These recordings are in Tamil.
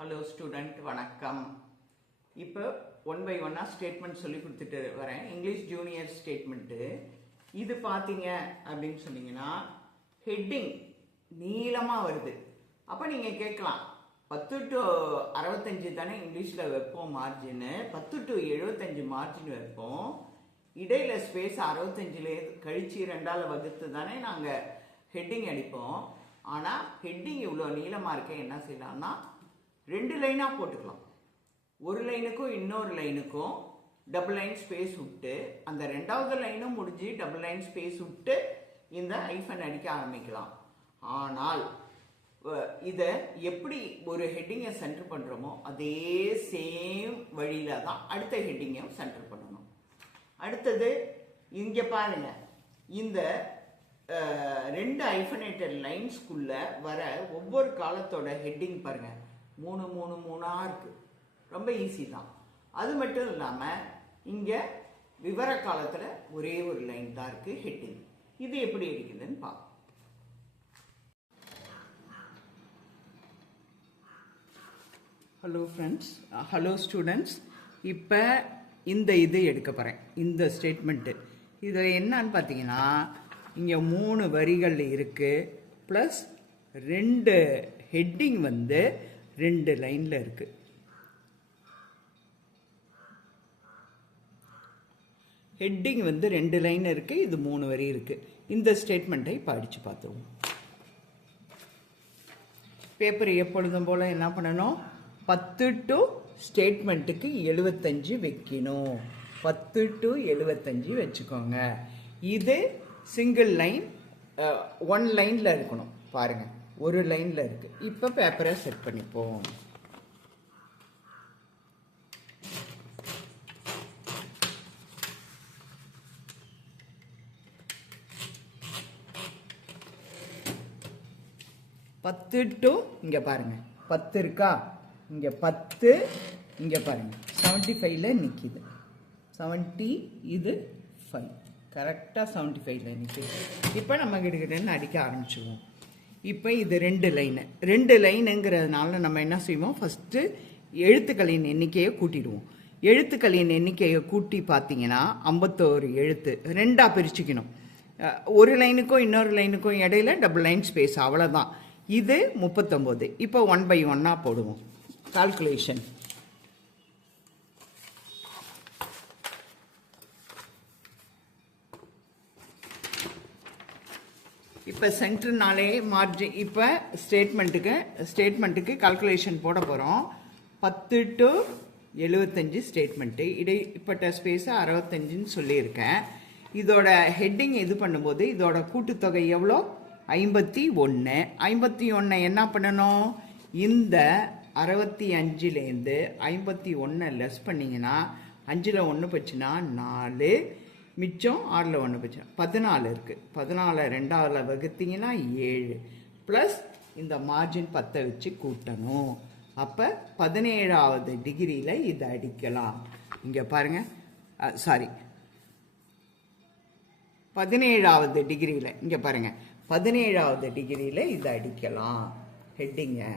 ஹலோ ஸ்டூடெண்ட், வணக்கம். இப்போ ஒன் பை ஒன்னா ஸ்டேட்மெண்ட் சொல்லி கொடுத்துட்டு வரேன். இங்கிலீஷ் ஜூனியர் ஸ்டேட்மெண்ட்டு இது பார்த்தீங்க அப்படின்னு சொன்னீங்கன்னா ஹெட்டிங் நீளமாக வருது. அப்போ நீங்கள் கேட்கலாம், 10 to 65 தானே இங்கிலீஷில் வைப்போம் மார்ஜின்னு, 10 to 75 மார்ஜின் வைப்போம். இடையில ஸ்பேஸ் 65 கழிச்சு 2ஆல் வகுத்து தானே நாங்கள் ஹெட்டிங் அடிப்போம். ஆனால் ஹெட்டிங் இவ்வளோ நீளமாக இருக்க என்ன செய்யலாம்னா 2 லைனாக போட்டுக்கலாம். ஒரு லைனுக்கும் இன்னொரு லைனுக்கும் டபுள் லைன் ஸ்பேஸ் விட்டு, அந்த 2வது லைனும் முடிஞ்சு டபுள் லைன் ஸ்பேஸ் விட்டு இந்த ஐஃபன் அடிக்க ஆரம்பிக்கலாம். ஆனால் இதை எப்படி ஒரு ஹெட்டிங்கை சென்டர் பண்ணுறோமோ அதே சேம் வழியில் தான் அடுத்த ஹெட்டிங்கையும் சென்டர் பண்ணணும். அடுத்தது இங்கே பாருங்க, இந்த 2 ஐஃபனேட்டட் லைன்ஸ்குள்ள வர ஒவ்வொரு காலத்தோட ஹெட்டிங் பாருங்க 3 3 3 இருக்கு. ரொம்ப ஈஸி தான். அது மட்டும் இல்லாமல் இங்கே விவர காலத்தில் ஒரே ஒரு லைன் தான் இருக்கு ஹெட்டிங். இது எப்படி இருக்குதுன்னு பார்ப்போம். Hello friends, hello students. இப்போ இந்த இது எடுக்க போகிறேன், இந்த ஸ்டேட்மெண்ட்டு. இது என்னன்னு பார்த்தீங்கன்னா இங்கே 3 வரிகள் இருக்குது, ப்ளஸ் 2 ஹெட்டிங் 2 லைனில் இருக்குது. ஹெட்டிங் 2 லைன் இருக்குது, இது 3 வரி இருக்குது. இந்த ஸ்டேட்மெண்ட்டை இப்போ அடித்து பார்த்துருவோம். பேப்பர் எப்பொழுதும் போல் என்ன பண்ணணும், 10 to ஸ்டேட்மெண்ட்டுக்கு 75 வைக்கணும். 10 to 75 வச்சுக்கோங்க. இது சிங்கிள் லைன், 1 லைனில் இருக்கணும். பாருங்கள், ஒரு லைனில் இருக்குது. இப்போ பேப்பரை செட் பண்ணிப்போம். பத்து டு இங்கே பாருங்கள் 10 இருக்கா, இங்கே 10, இங்கே பாருங்கள் 75ல் நிற்கிது. 70, இது 5, கரெக்டாக 75ல் நிற்கிது. இப்போ நம்ம கிட்டன்னு அடிக்க ஆரம்பிச்சுவோம். இப்போ இது 2 லைனுங்கிறதுனால நம்ம என்ன செய்வோம், ஃபஸ்ட்டு எழுத்துக்களின் எண்ணிக்கையை கூட்டிடுவோம். எழுத்துக்களின் எண்ணிக்கையை கூட்டி பார்த்தீங்கன்னா 51 எழுத்து 2ஆக பிரிச்சுக்கணும். ஒரு லைனுக்கும் இன்னொரு லைனுக்கும் இடையில டபுள் லைன் ஸ்பேஸ், அவ்வளோதான். இது 39. இப்போ 1 by 1 போடுவோம். கால்குலேஷன். இப்போ சென்டர்னாலே மார்ஜின். இப்போ ஸ்டேட்மெண்ட்டுக்கு கால்குலேஷன் போட போகிறோம். 10 to 75 ஸ்டேட்மெண்ட்டு, இடைப்பட்ட ஸ்பேஸை 65ன்னு சொல்லியிருக்கேன். இதோட ஹெட்டிங் இது பண்ணும்போது இதோட கூட்டுத்தொகை எவ்வளோ, 51. 51 என்ன பண்ணணும், இந்த 65லேருந்து 51 லெஸ் பண்ணிங்கன்னா 5ல் 1 போச்சுன்னா 4, மிச்சம் 6ல் 1 போச்சுன்னா 14 இருக்குது. 14 2ஆல் வகுத்தீங்கன்னா 7, ப்ளஸ் இந்த மார்ஜின் 10 வச்சு கூட்டணும். அப்போ 17வது டிகிரியில் இதை அடிக்கலாம். இங்கே பாருங்கள், சாரி 17வது டிகிரியில், இங்கே பாருங்கள் 17வது டிகிரியில் இதை அடிக்கலாம் ஹெட்டிங்கை.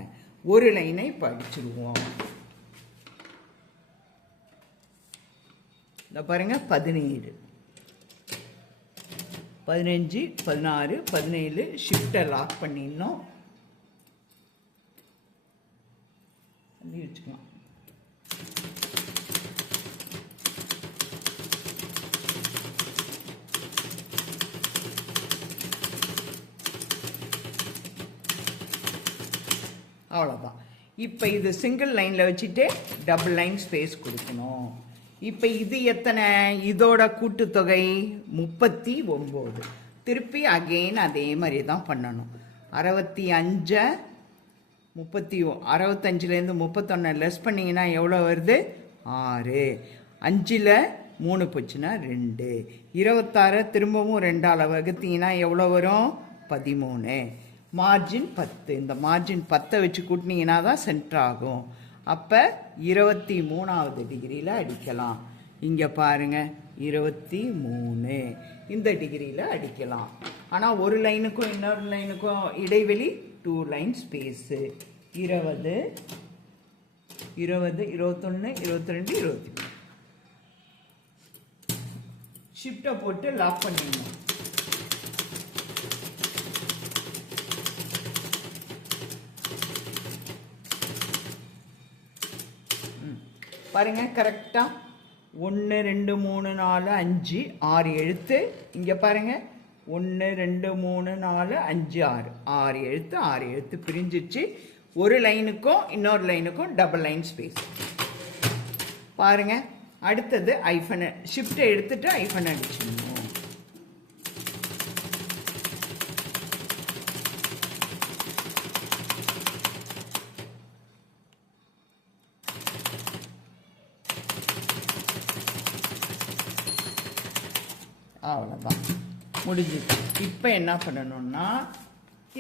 ஒரு லைனை இப்போ அடிச்சிருவோம். இந்த பாருங்க 17, 15, 16, 17 ஷிஃப்டை லாக் பண்ணிடணும். வச்சுக்கலாம். அவ்வளோதான். இப்போ இது சிங்கிள் லைனில் வச்சுட்டு டபுள் லைன் ஸ்பேஸ் கொடுக்கணும். இப்போ இது எத்தனை, இதோட கூட்டுத்தொகை 39. திருப்பி அகெயின் அதே மாதிரி தான் பண்ணணும். 65 65லேருந்து 31 லெஸ் பண்ணிங்கன்னா எவ்வளோ வருது, 6. 5ல் 3 போச்சுன்னா 2. 26 திரும்பவும் 2ஆல் வகுத்தீங்கன்னா எவ்வளோ வரும், 13. மார்ஜின் 10. இந்த மார்ஜின் 10 வச்சு கூட்டினீங்கன்னா தான் சென்டர் ஆகும். அப்போ 23வது டிகிரியில் அடிக்கலாம். இங்கே பாருங்கள் 23 இந்த டிகிரியில் அடிக்கலாம். ஆனால் ஒரு லைனுக்கும் இன்னொரு லைனுக்கும் இடைவெளி 2 லைன் ஸ்பேஸு. 20 20, 21, 22, 23. ஷிஃப்ட்டை போட்டு லாக் பண்ணிடணும். பாருங்க கரெக்டாக 1 2 3 4 5 6 எழுத்து. இங்கே பாருங்க 1 2 3 4 5 6 6 எழுத்து 6 எழுத்து பிரிஞ்சிச்சு. ஒரு லைனுக்கும் இன்னொரு லைனுக்கும் டபுள் லைன் ஸ்பேஸ். பாருங்க அடுத்தது ஐஃபன் ஷிஃப்ட்டை எடுத்துட்டு ஐஃபன் அடிச்சிடணும். அவ்வளோதான் முடிஞ்சிச்சு. இப்போ என்ன பண்ணணும்னா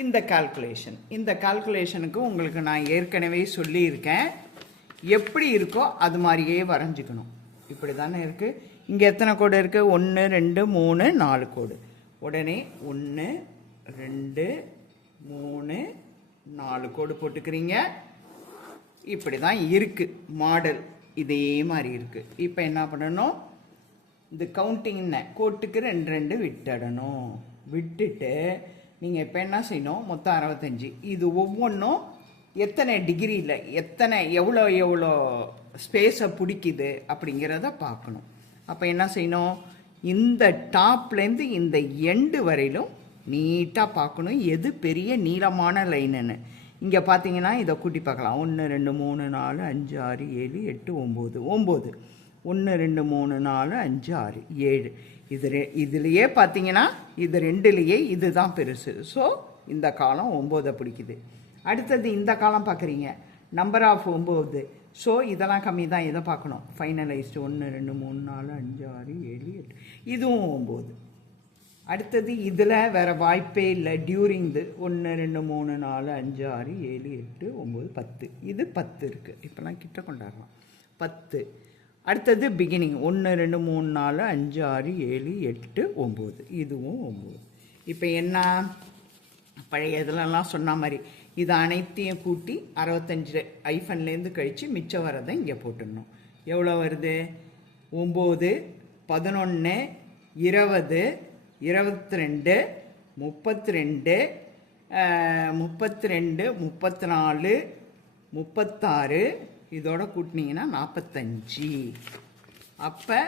இந்த கால்குலேஷனுக்கு உங்களுக்கு நான் ஏற்கனவே சொல்லியிருக்கேன். எப்படி இருக்கோ அது மாதிரியே வரைஞ்சிக்கணும். இப்படி தானே இருக்குது. இங்கே எத்தனை கோடு இருக்குது? 1 2 3 4 கோடு. உடனே 1 2 3 4 கோடு போட்டுக்கிறீங்க. இப்படி தான் இருக்குது மாடல். இதே மாதிரி இருக்குது. இப்போ என்ன பண்ணணும்? இந்த கவுண்டிங்ன கோட்டுக்கு 2 2 விட்டுடணும். விட்டுட்டு நீங்கள் இப்போ என்ன செய்யணும்? மொத்தம் 65. இது ஒவ்வொன்றும் எத்தனை டிகிரியில் எவ்வளோ ஸ்பேஸை பிடிக்குது அப்படிங்கிறத பார்க்கணும். அப்போ என்ன செய்யணும்? இந்த டாப்லேருந்து இந்த எண்டு வரையிலும் நீட்டாக பார்க்கணும் எது பெரிய நீளமான லைனுன்னு. இங்கே பார்த்தீங்கன்னா இதை கூட்டி பார்க்கலாம். 1 2 3 4 5 6 7 8 9 9 1 2 3 4 5 6 7. இதுலேயே பார்த்தீங்கன்னா இது ரெண்டுலேயே இதுதான் பெருசு. ஸோ இந்த காலம் 9 பிடிக்குது. அடுத்தது இந்த காலம் பார்க்குறீங்க, நம்பர் ஆஃப் 9. ஸோ இதெல்லாம் கம்மி தான். இதை பார்க்கணும். ஃபைனலைஸ்டு 1 2 3 4 5 6 7 8. இதுவும் 9. அடுத்தது இதில் வேறு வாய்ப்பே இல்லை. டியூரிங்து 1 2 3 4 5 6 7 8 9 10. இது 10 இருக்குது. இப்போலாம் கிட்ட கொண்டாடலாம். 10. அடுத்தது பிகினிங் 1 2 3 4 5 6 7 8 9. இதுவும் 9. இப்போ என்ன பழைய இதிலெல்லாம் சொன்ன மாதிரி இது அனைத்தையும் கூட்டி 65 ஐஃபன்லேருந்து கழித்து மிச்சம் வரதை இங்கே போட்டுடணும். எவ்வளோ வருது? 9 11 20 22 32 32 34 36. இதோட கூட்டினீங்கன்னா 45. அப்போ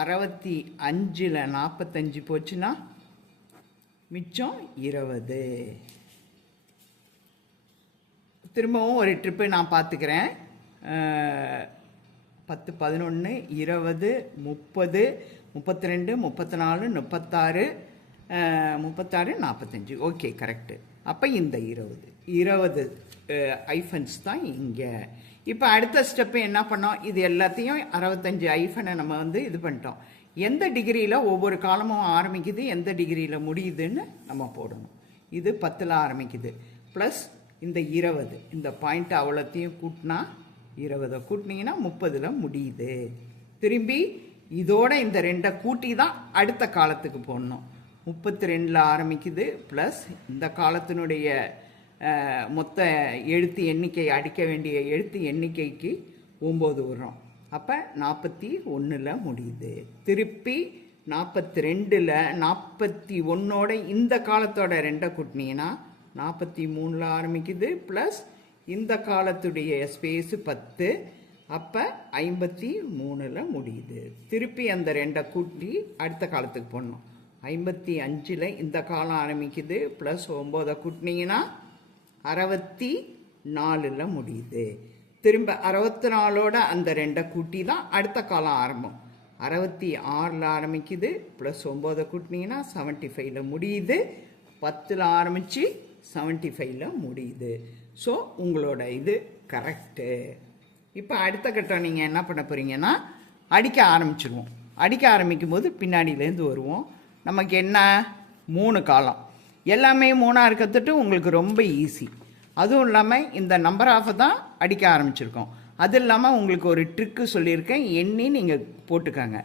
65ல் 45 போச்சுன்னா மிச்சம் 20. திரும்பவும் ஒரு ட்ரிப்பு நான் பார்த்துக்கிறேன். 10 11 20 30 32 34 36 36 45. Okay correct. அப்போ இந்த 20 ஐஃபன்ஸ் தான் இங்கே. இப்போ அடுத்த ஸ்டெப்பு என்ன பண்ணோம்? இது எல்லாத்தையும் 65 ஐஃபனை நம்ம இது பண்ணிட்டோம். எந்த டிகிரியில் ஒவ்வொரு காலமும் ஆரம்பிக்குது, எந்த டிகிரியில் முடியுதுன்னு நம்ம போடணும். இது 10ல் ஆரம்பிக்குது. ப்ளஸ் இந்த 20 இந்த பாயிண்ட் அவ்வளோத்தையும் கூட்டினா 20 கூட்டினீங்கன்னா 30ல் முடியுது. திரும்பி இதோட இந்த 2 கூட்டி தான் அடுத்த காலத்துக்கு போடணும். 32ல் ஆரம்பிக்குது. ப்ளஸ் இந்த காலத்தினுடைய மொத்த எழுத்து எண்ணிக்கை, அடிக்க வேண்டிய எழுத்து எண்ணிக்கைக்கு 9 வரும். அப்போ 41ல் முடியுது. திருப்பி 42ல் 41ஓட இந்த காலத்தோட 2 கூட்டினீங்கன்னா 43ல் ஆரம்பிக்குது. ப்ளஸ் இந்த காலத்துடைய ஸ்பேஸு 10. அப்போ 53ல் முடியுது. திருப்பி அந்த 2 கூட்டி அடுத்த காலத்துக்கு போடணும். 55ல் இந்த காலம் ஆரம்பிக்குது. ப்ளஸ் 9 கூட்டினீங்கன்னா 64ல் முடியுது. திரும்ப 64ஓட அந்த 2 கூட்டி தான் அடுத்த காலம் ஆரம்பம். 66ல் ஆரம்பிக்குது. ப்ளஸ் 9 கூட்டினீங்கன்னா 75ல் முடியுது. 10ல் ஆரம்பித்து 75ல் முடியுது. ஸோ உங்களோட இது கரெக்டு. இப்போ அடுத்த கட்டம் நீங்கள் என்ன பண்ண போகிறீங்கன்னா அடிக்க ஆரம்பிச்சிடுவோம். அடிக்க ஆரம்பிக்கும் போது பின்னாடியிலேருந்து வருவோம். நமக்கு என்ன 3 காலம் எல்லாமே 3ஆக இருக்கிறதுட்டு உங்களுக்கு ரொம்ப ஈஸி. அதுவும் இல்லாமல் இந்த நம்பர் ஆஃப் தான் அடிக்க ஆரம்பிச்சிருக்கோம். அது இல்லாமல் உங்களுக்கு ஒரு ட்ரிக்கு சொல்லியிருக்கேன். எண்ணி நீங்கள் போட்டுக்காங்க.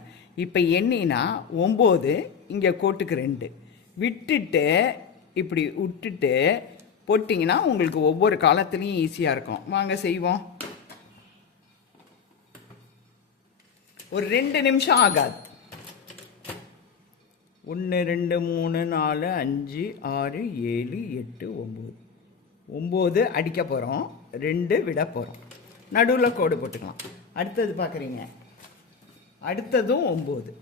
இப்போ எண்ணினா 9 இங்கே கோட்டுக்கு 2 விட்டுட்டு இப்படி விட்டுட்டு போட்டிங்கன்னா உங்களுக்கு ஒவ்வொரு காலத்துலேயும் ஈஸியாக இருக்கும். வாங்க செய்வோம். ஒரு 2 நிமிஷம் ஆகாது. 1 2 3 4 5 6 7 8 9 9 அடிக்க போகிறோம், 2 விட போகிறோம், நடுவில் கோடு போட்டுக்கலாம். அடுத்தது பார்க்குறீங்க, அடுத்ததும் 9.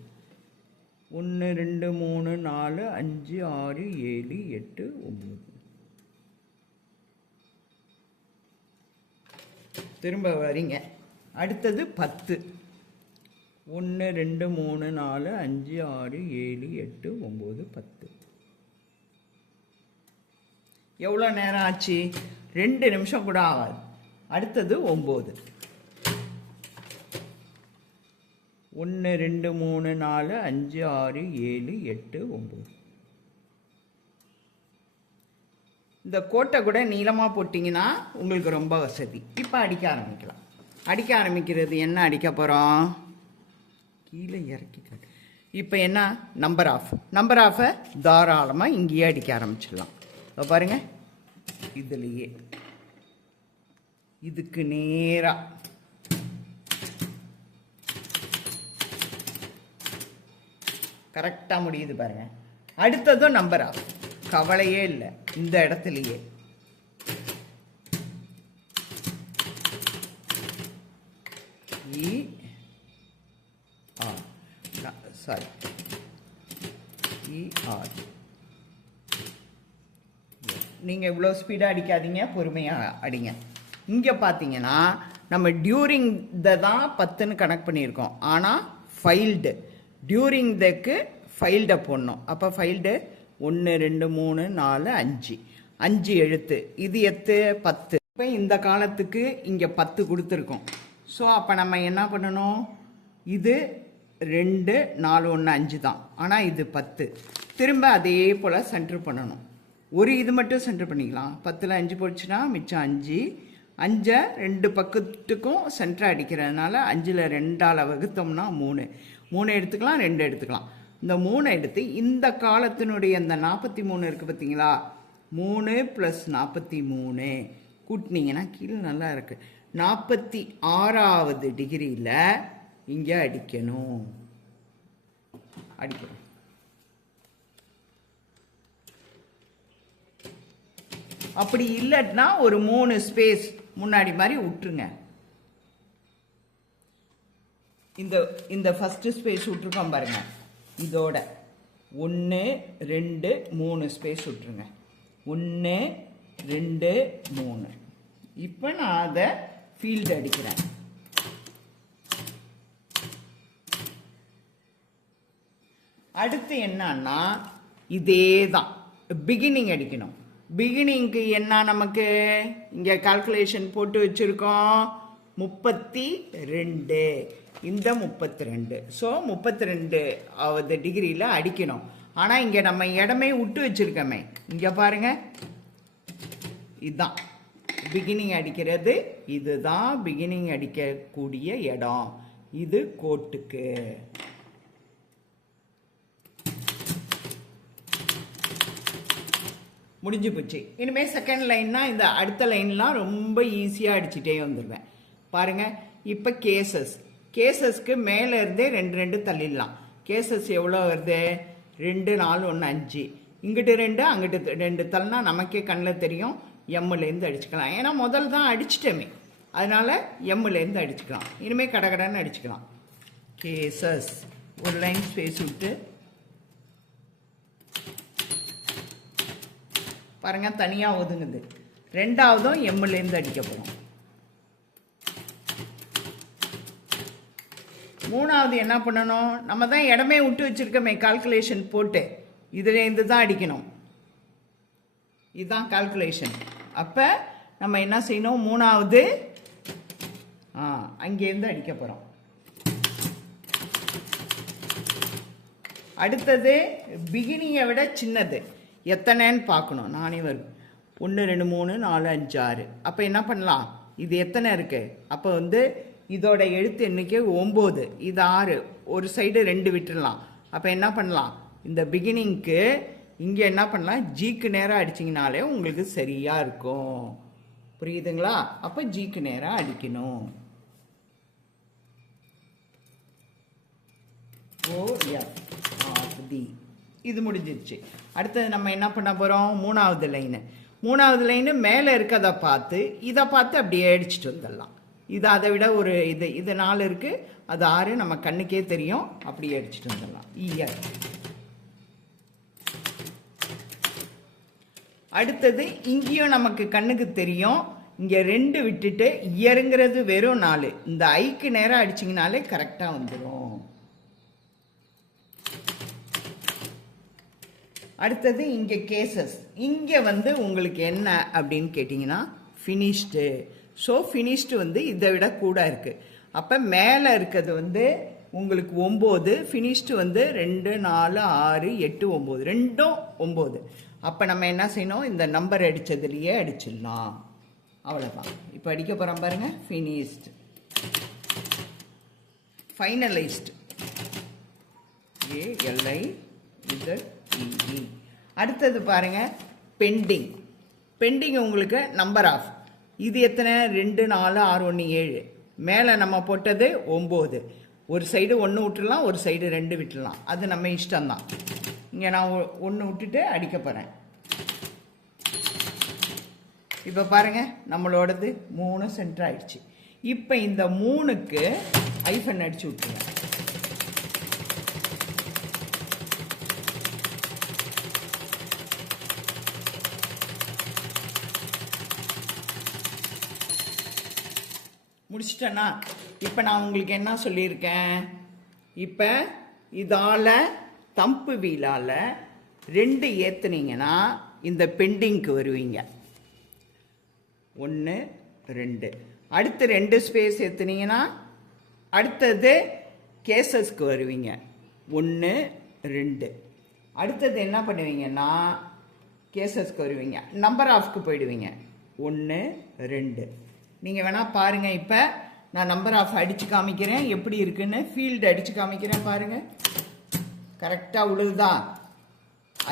1 2 3 4 5 6 7 8 9. திரும்ப வரீங்க, அடுத்தது 10. 1 2 3 4 5 6 7 8 9 10. எவ்வளோ நேரம் ஆச்சு? 2 நிமிஷம் கூட ஆகாது. அடுத்தது 9. 1 2 3 4 5 6 7 8 9. இந்த கோட்டை கூட நீளமாக போட்டிங்கன்னா உங்களுக்கு ரொம்ப வசதி. இப்போ அடிக்க ஆரம்பிக்கலாம். அடிக்க ஆரம்பிக்கிறது என்ன அடிக்க போகிறோம்? கீழே இறக்கிக்க. இப்போ என்ன நம்பர் ஆஃபை தாராளமாக இங்கேயே அடிக்க ஆரம்பிச்சிடலாம். இப்போ பாருங்கள், இதுலேயே இதுக்கு நேராக கரெக்டாக முடியுது பாருங்கள். அடுத்ததும் நம்பர் ஆஃப், கவலையே இல்லை. இந்த இடத்துலையே நீங்கள் இவ்வளோ ஸ்பீடாக அடிக்காதீங்க, பொறுமையாக அடிங்க. இங்கே பார்த்தீங்கன்னா நம்ம டியூரிங் தான் 10ன்னு கனெக்ட் பண்ணியிருக்கோம். ஆனால் ஃபைல்டு டியூரிங் தக்கு ஃபைல்டை போடணும். அப்போ ஃபைல்டு 1 2 3 4 5 5 எழுத்து. இது 10. இப்போ இந்த காலத்துக்கு இங்கே 10 கொடுத்துருக்கோம். ஸோ அப்போ நம்ம என்ன பண்ணணும்? இது 2 4 1 5 தான், ஆனால் இது 10. திரும்ப அதே போல் சென்டர் பண்ணணும். ஒரு இது மட்டும் சென்டர் பண்ணிக்கலாம். 10ல் 5 போச்சுன்னா மிச்சம் 5. 5 2 பக்கத்துக்கும் சென்டர் அடிக்கிறதுனால 5ல் 2ஆல் வகுத்தோம்னா 3 எடுத்துக்கலாம், 2 எடுத்துக்கலாம். இந்த 3 எடுத்து இந்த காலத்தினுடைய இந்த 43 இருக்குது பார்த்தீங்களா, 3 + 43 கூட்டினீங்கன்னா கீழே நல்லா இருக்குது. 46வது டிகிரியில் இங்கே அடிக்கணும். அப்படி இல்லைன்னா ஒரு 3 ஸ்பேஸ் முன்னாடி மாதிரி விட்டுருங்க. இந்த ஃபஸ்ட்டு ஸ்பேஸ் விட்டுருக்கோம் பாருங்க, இதோட 1 2 3 ஸ்பேஸ் விட்டுருங்க. 1 2 3. இப்போ நான் அதை ஃபீல்டு அடிக்கிறேன். அடுத்து என்னன்னா இதே தான் பிகினிங் அடிக்கணும். பிகினிங்க்கு என்ன நமக்கு இங்கே கால்குலேஷன் போட்டு வச்சுருக்கோம், 32. இந்த 32. ஸோ 32வது டிகிரியில் அடிக்கணும். ஆனால் இங்கே நம்ம இடமே விட்டு வச்சுருக்கோமே, இங்கே பாருங்கள், இதுதான் பிகினிங் அடிக்கிறது. இதுதான் பிகினிங் அடிக்கக்கூடிய இடம். இது கோட்டுக்கு. முடிஞ்சு போச்சு. இனிமேல் செகண்ட் லைன்னா இந்த அடுத்த லைன்லாம் ரொம்ப ஈஸியாக அடிச்சுட்டே வந்துடுவேன். பாருங்கள், இப்போ கேசஸ்க்கு மேலே இருந்தே 2 2 தள்ளிடலாம். கேசஸ் எவ்வளோ வருது? 2 4 1 5. இங்கிட்டு 2 அங்கிட்டு 2 தள்ளினா நமக்கே கண்ணில் தெரியும். எம்முலேருந்து அடிச்சுக்கலாம். ஏன்னா முதல் தான் அடிச்சிட்டோமே, அதனால் எம்முலேருந்து அடிச்சுக்கலாம். இனிமேல் கடகடன்னு அடிச்சுக்கலாம். கேசஸ் ஒரு லைன் ஸ்பேஸ் விட்டு பாருங்க, தனியாக ஒதுங்குது. 2வதும் எம்முலேருந்து அடிக்க போகிறோம். 3வது என்ன பண்ணணும்? நம்ம தான் இடமே விட்டு வச்சிருக்கோமே கால்குலேஷன் போட்டு, இதுலேருந்து தான் அடிக்கணும். இதுதான் கால்குலேஷன். அப்போ நம்ம என்ன செய்யணும்? 3வது அங்கேருந்து அடிக்க போகிறோம். அடுத்தது பிகினிங்கை விட சின்னது எத்தனைன்னு பார்க்கணும். நானே வரும் 1 2 3 4 5 6. அப்போ என்ன பண்ணலாம்? இது எத்தனை இருக்குது? அப்போ இதோட எழுத்து எண்ணிக்கை 9, இது 6. ஒரு சைடு 2 விட்டுடலாம். அப்போ என்ன பண்ணலாம்? இந்த பிகினிங்க்கு இங்கே என்ன பண்ணலாம்? ஜிக்கு நேராக அடிச்சிங்கனாலே உங்களுக்கு சரியாக இருக்கும். புரியுதுங்களா? அப்போ ஜிக்கு நேராக அடிக்கணும். OF of the. இது முடிஞ்சிருச்சு. அடுத்தது நம்ம என்ன பண்ண போகிறோம்? மூணாவது லைனு மேலே இருக்கதை பார்த்து இதை பார்த்து அப்படியே அடிச்சுட்டு வந்துடலாம். இது அதை விட ஒரு இது 4 இருக்குது, அது 6, நம்ம கண்ணுக்கே தெரியும், அப்படியே அடிச்சுட்டு வந்துடலாம். இயர். அடுத்தது இங்கேயும் நமக்கு கண்ணுக்கு தெரியும், இங்கே 2 விட்டுட்டு இயருங்கிறது வெறும் 4, இந்த ஐக்கு நேராக அடிச்சிங்கனாலே கரெக்டாக வந்துடும். அடுத்தது இங்கே கேசஸ். இங்கே உங்களுக்கு என்ன அப்படின்னு கேட்டிங்கன்னா ஃபினிஷ்டு. ஸோ ஃபினிஷ்டு இதை விட கூட இருக்குது. அப்போ மேலே இருக்கிறது உங்களுக்கு 9, ஃபினிஷ்டு 2, 4, 6, 8, 9, ரெண்டும் 9. அப்போ நம்ம என்ன செய்யணும்? இந்த நம்பர் அடித்ததுலேயே அடிச்சிடலாம். அவ்வளோதான். இப்போ அடிக்க போகிறோம் பாருங்கள். Finished, finalised, ALIZED. அடுத்தது பாருங்க, பெண்டிங் உங்களுக்கு நம்பர் ஆஃப். இது எத்தனை? 2, 4, 6, 1, 7. மேலே நம்ம போட்டது 9. ஒரு சைடு 1 விட்டுடலாம், ஒரு சைடு 2 விட்டுடலாம், அது நம்ம இஷ்டம்தான். இங்கே நான் 1 விட்டுட்டு அடிக்க போகிறேன். இப்போ பாருங்க, நம்மளோடது 3 சென்டர் ஆயிடுச்சு. இப்போ இந்த 3க்கு ஐஃபன் அடிச்சு விட்டுருங்க. முடிச்சிட்டேன்னா இப்போ நான் உங்களுக்கு என்ன சொல்லியிருக்கேன்? இப்போ இதால் தம்பு வீலால் 2 ஏற்றுனீங்கன்னா இந்த பெண்டிங்க்கு வருவீங்க. 1, 2. அடுத்து 2 ஸ்பேஸ் ஏற்றுனீங்கன்னா அடுத்தது கேசஸ்க்கு வருவீங்க. 1, 2. அடுத்தது என்ன பண்ணுவீங்கன்னா கேசஸ்க்கு வருவீங்க, நம்பர் ஆஃப்க்கு போயிடுவீங்க. 1, 2. நீங்கள் வேணால் பாருங்கள். இப்போ நான் நம்பர் ஆஃப் அடித்து காமிக்கிறேன், எப்படி இருக்குன்னு. ஃபீல்டு அடித்து காமிக்கிறேன் பாருங்கள். கரெக்டாக உழுதா?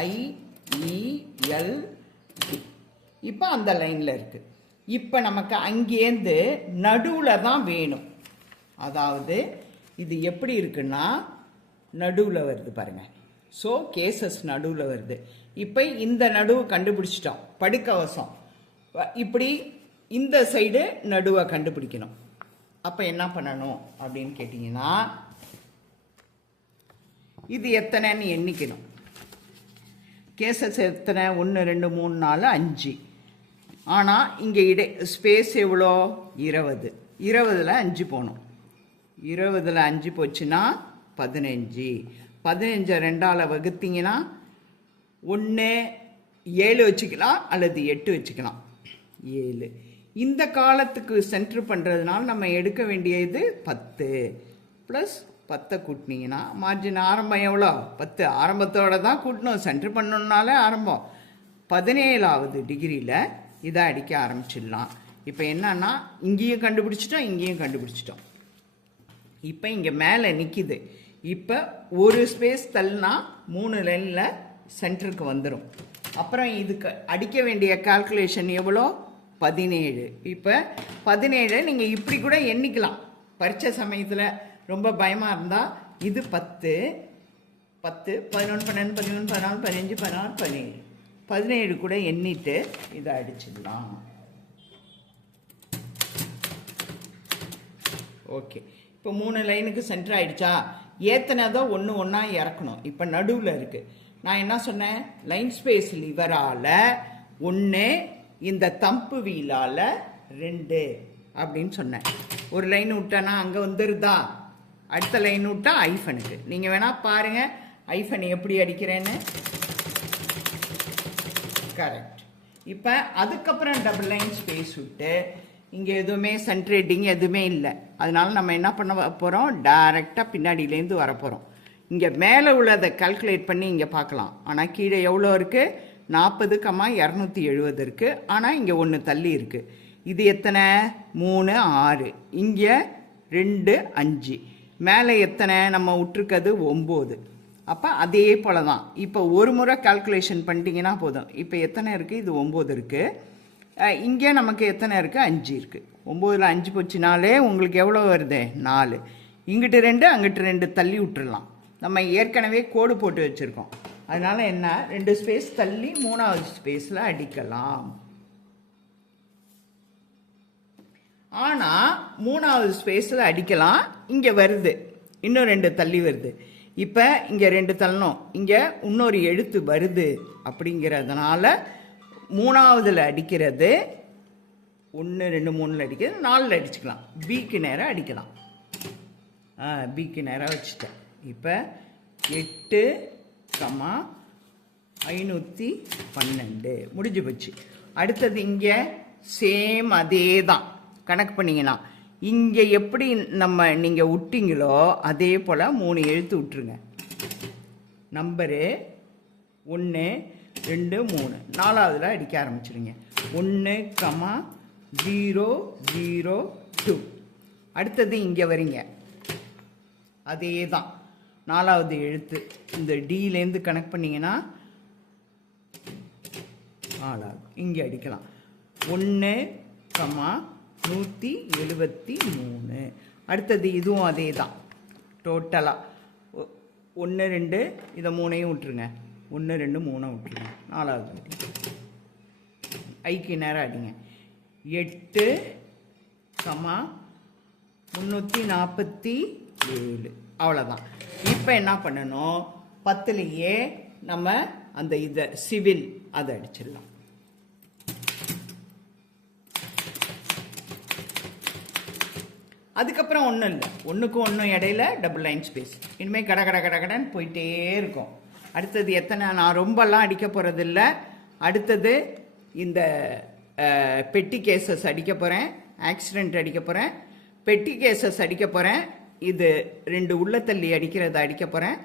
IEL. இப்போ அந்த லைனில் இருக்குது. இப்போ நமக்கு அங்கேருந்து நடுவில் தான் வேணும். அதாவது இது எப்படி இருக்குன்னா நடுவில் வருது பாருங்கள். ஸோ கேசஸ் நடுவில் வருது. இப்போ இந்த நடுவு கண்டுபிடிச்சிட்டோம். படுக்கவசம் இப்படி இந்த சைடு நடுவை கண்டுபிடிக்கணும். அப்போ என்ன பண்ணணும் அப்படின்னு கேட்டிங்கன்னா, இது எத்தனைன்னு எண்ணிக்கணும். கேசஸ் எத்தனை? 1, 2, 3, 4, 5. ஆனால் இங்கே ஸ்பேஸ் எவ்வளோ? 20. 20ல் 5 போகணும். 20ல் 5 போச்சுன்னா 15. 15 2ஆல் வகுத்தீங்கன்னா 1, 7 வச்சுக்கலாம், அல்லது 8 வச்சுக்கலாம். 7. இந்த காலத்துக்கு சென்ட்ரு பண்ணுறதுனால நம்ம எடுக்க வேண்டியது 10 ப்ளஸ் 10 கூட்டினீங்கன்னா மார்ஜின் ஆரம்பம் எவ்வளோ? 10. ஆரம்பத்தோடு தான் கூட்டணும். சென்ட்ரு பண்ணணுன்னாலே ஆரம்பம். 17வது டிகிரியில் இதை அடிக்க ஆரம்பிச்சிடலாம். இப்போ என்னன்னா இங்கேயும் கண்டுபிடிச்சிட்டோம், இங்கேயும் கண்டுபிடிச்சிட்டோம். இப்போ இங்கே மேலே நிற்கிது. இப்போ ஒரு ஸ்பேஸ் தள்ளினா 3 லைனில் சென்டருக்கு வந்துடும். அப்புறம் இதுக்கு அடிக்க வேண்டிய கால்குலேஷன் எவ்வளோ? 17. இப்போ 17 நீங்கள் இப்படி கூட எண்ணிக்கலாம். பரீட்சை சமயத்தில் ரொம்ப பயமாக இருந்தால் இது 10, 10, 11, 12, 13, 14, 15, 16, 17. 17 கூட எண்ணிட்டு இதை அடிச்சிடலாம். ஓகே. இப்போ 3 லைனுக்கு சென்டர் ஆகிடுச்சா? ஏத்தனதோ 1 1 இறக்கணும். இப்போ நடுவில் இருக்குது. நான் என்ன சொன்னேன்? லைன் ஸ்பேஸ் லிவரால் 1, இந்த தம்பு வீலால் 2 அப்படின்னு சொன்னேன். ஒரு லைன் விட்டானா அங்கே வந்துருதா? அடுத்த லைன் விட்டா ஐஃபனுக்கு. நீங்கள் வேணால் பாருங்கள் ஐஃபன் எப்படி அடிக்கிறேன்னு. கரெக்ட். இப்போ அதுக்கப்புறம் டபுள் லைன் ஸ்பேஸ் விட்டு இங்கே எதுவுமே சென்ட்ரேட்டிங் எதுவுமே இல்லை. அதனால நம்ம என்ன பண்ண போகிறோம்? டைரெக்டாக பின்னாடியிலேருந்து வரப்போகிறோம். இங்கே மேலே உள்ளதை கால்குலேட் பண்ணி இங்கே பார்க்கலாம். ஆனால் கீழே எவ்வளோ இருக்குது? 40,270 இருக்குது. ஆனால் இங்கே 1 தள்ளி இருக்குது. இது எத்தனை? 3, 6. இங்கே 2, 5. மேலே எத்தனை? நம்ம விட்டுருக்கிறது 9. அப்போ அதே போல தான். இப்போ ஒரு முறை கால்குலேஷன் பண்ணிட்டீங்கன்னா போதும். இப்போ எத்தனை இருக்குது? இது 9 இருக்குது. இங்கே நமக்கு எத்தனை இருக்குது? 5 இருக்குது. 9ல் 5 போச்சுனாலே உங்களுக்கு எவ்வளோ வருது? 4. இங்கிட்டு 2, அங்கிட்டு 2 தள்ளி விட்டுடலாம். நம்ம ஏற்கனவே கோடு போட்டு வச்சுருக்கோம். அதனால் என்ன, 2 ஸ்பேஸ் தள்ளி 3வது ஸ்பேஸில் அடிக்கலாம். ஆனால் 3வது ஸ்பேஸில் அடிக்கலாம். இங்கே வருது, இன்னும் 2 தள்ளி வருது. இப்போ இங்கே 2 தள்ளணும், இங்கே இன்னொரு எழுத்து வருது. அப்படிங்கிறதுனால 3வதுல அடிக்கிறது 1 2 3ல் அடிக்கிறது 4ல் அடிச்சுக்கலாம். பிக்கு நேராக அடிக்கலாம். பிக்கு நேராக வச்சுட்டேன். இப்போ 8, 512 முடிஞ்சு போச்சு. அடுத்தது இங்கே சேம் அதே தான் கணக்கு பண்ணிங்கன்னா, இங்கே எப்படி நீங்கள் விட்டீங்களோ அதே போல் 3 எழுத்து விட்டுருங்க. நம்பரு 1 2 3 4வதுல அடிக்க ஆரம்பிச்சிருங்க. 1, 0 0 2. அடுத்தது இங்கே வரீங்க, அதே தான் 4வது எழுத்து. இந்த டிலேருந்து கனெக்ட் பண்ணிங்கன்னா 4வது இங்கே அடிக்கலாம். 1, 173. அடுத்தது இதுவும் அதே தான் டோட்டலாக. 1 2 இதை 3ஐயும் விட்டுருங்க. 1 2 3 விட்டுருங்க. 4வது ஐக்கு நேரம் அடிங்க. 8, 347. அவ்வளோதான். இப்போ என்ன பண்ணணும், 10லேயே நம்ம அந்த இதை சிவில் அதை அடிச்சிடலாம். அதுக்கப்புறம் ஒன்றும் இல்லை, ஒன்றுக்கும் ஒன்றும் இடையில டபுள் லைன் ஸ்பேஸ். இனிமேல் கடன்னு போயிட்டே இருக்கும். அடுத்தது எத்தனை, நான் ரொம்பலாம் அடிக்க போகிறதில்ல. அடுத்தது இந்த பெட்டி கேசஸ் அடிக்க போகிறேன், ஆக்சிடெண்ட் அடிக்க போகிறேன், பெட்டி கேசஸ் அடிக்க போகிறேன். இது 2 உள்ளத்தள்ளி அடிக்கிறத அடிக்க போகிறேன்,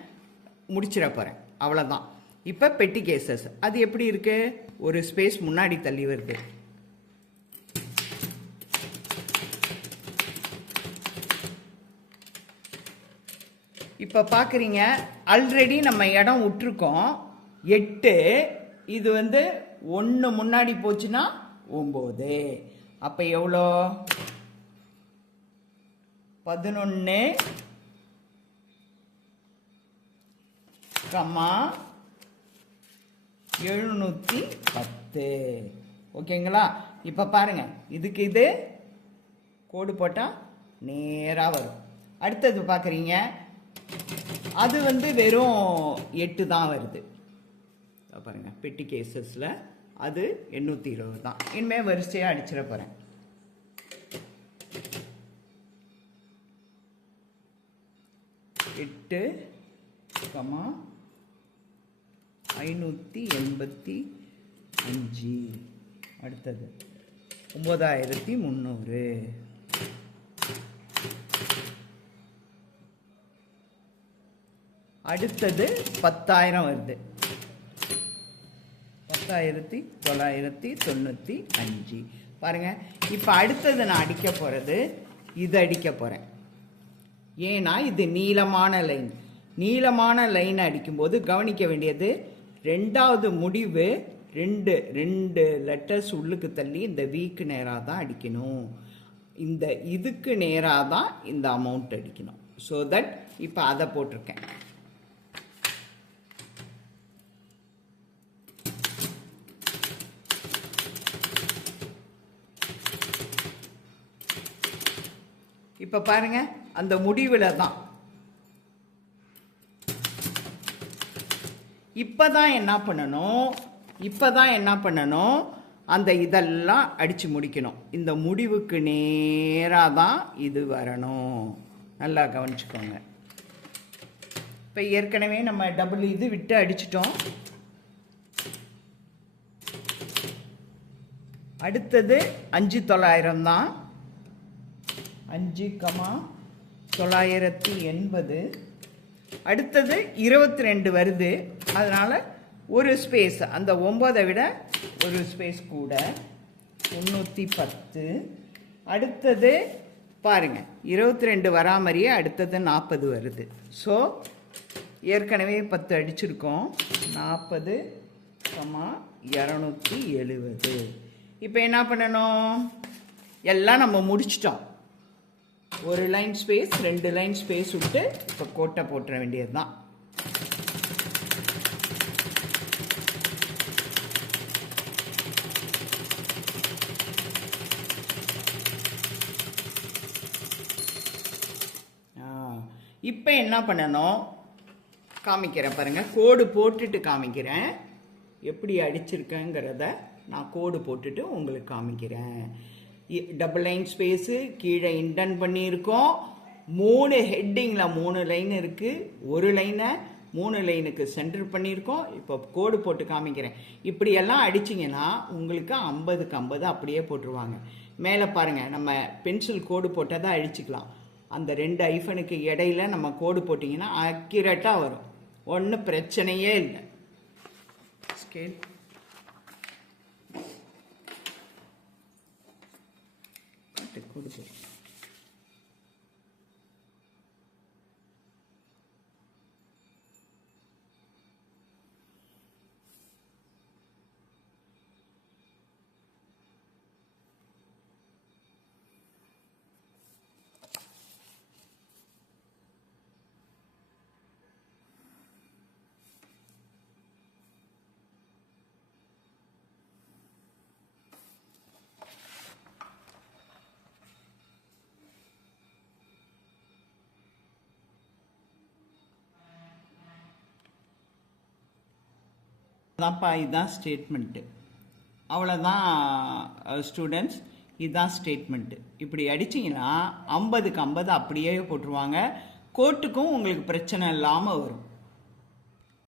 முடிச்சிட போகிறேன். அவ்வளோதான். இப்போ பெட்டி கேசஸ் அது எப்படி இருக்குது, ஒரு ஸ்பேஸ் முன்னாடி தள்ளி வருது. இப்போ பார்க்குறீங்க, ஆல்ரெடி நம்ம இடம் விட்டுருக்கோம் 8. இது 1 முன்னாடி போச்சுன்னா 9. அப்போ எவ்வளோ, 11, 710. ஓகேங்களா? இப்போ பாருங்க, இதுக்கு இது கோடு போட்டால் நேராக வரும். அடுத்தது பார்க்குறீங்க, அது வெறும் 8 தான் வருது. பாருங்க, பெட்டி கேசஸில் அது 820 தான். இனிமேல் வரிசையாக அடிச்சிட போகிறேன். எட்டு, 585. அடுத்தது 9300. அடுத்தது 10,000 வருது. 10,995. பாருங்க, இப்போ அடுத்தது நான் அடிக்க போகிறது இது அடிக்க போகிறேன். ஏன்னா இது நீளமான லைன். நீளமான லைன் அடிக்கும்போது கவனிக்க வேண்டியது, 2வது முடிவு 2 லெட்டர்ஸ் உள்ளுக்கு தள்ளி இந்த வீக்கு நேராக தான் அடிக்கணும். இந்த இதுக்கு நேராக தான் இந்த அமௌண்ட் அடிக்கணும். ஸோ தட் இப்போ அதை போட்டிருக்கேன். இப்போ பாருங்க, அந்த முடிவில் தான். இப்போதான் என்ன பண்ணணும், அந்த இதெல்லாம் அடித்து முடிக்கணும். இந்த முடிவுக்கு நேராக தான் இது வரணும். நல்லா கவனிச்சுக்கோங்க. இப்போ ஏற்கனவே நம்ம டபுள் இது விட்டு அடிச்சிட்டோம். அடுத்தது 5,900 தான். 5,980. அடுத்தது 22 வருது. அதனால் ஒரு ஸ்பேஸ், அந்த 9ஐ விட ஒரு ஸ்பேஸ் கூட, 310. அடுத்தது பாருங்க, 22 வரா மாதிரியே அடுத்தது 40 வருது. ஸோ ஏற்கனவே 10 அடிச்சிருக்கோம். 40, 270. இப்போ என்ன பண்ணணும், எல்லாம் நம்ம முடிச்சிட்டோம். ஒரு லைன் ஸ்பேஸ் 2 லைன் ஸ்பேஸ் விட்டு இப்போ கோட்டை போட்டுற வேண்டியது தான். இப்போ என்ன பண்ணணும் காமிக்கிறேன் பாருங்க. கோடு போட்டுட்டு காமிக்கிறேன். எப்படி அடிச்சிருக்கேங்கிறத நான் கோடு போட்டுட்டு உங்களுக்கு காமிக்கிறேன். டபுள் லைன் ஸ்பேஸு கீழே இன்டன் பண்ணியிருக்கோம். 3 ஹெட்டிங்கில் 3 லைன் இருக்குது. ஒரு லைனை 3 லைனுக்கு சென்டர் பண்ணியிருக்கோம். இப்போ கோடு போட்டு காமிக்கிறேன். இப்படியெல்லாம் அடிச்சிங்கன்னா உங்களுக்கு 50க்கு 50 அப்படியே போட்டுருவாங்க. மேலே பாருங்கள், நம்ம பென்சில் கோடு போட்டால் தான் அழிச்சிக்கலாம். அந்த 2 ஐஃபனுக்கு இடையில நம்ம கோடு போட்டிங்கன்னா அக்யூரேட்டாக வரும். ஒன்றும் பிரச்சனையே இல்லை. ஸ்கேல் கோடு போட்டு அதான்ப்பா, இதுதான் ஸ்டேட்மெண்ட்டு. அவ்வளோதான் ஸ்டூடெண்ட்ஸ், இதுதான் ஸ்டேட்மெண்ட்டு. இப்படி அடிச்சிங்கன்னா 50க்கு 50 அப்படியே போட்டுருவாங்க. கோட்டுக்கும் உங்களுக்கு பிரச்சனை இல்லாமல் வரும்.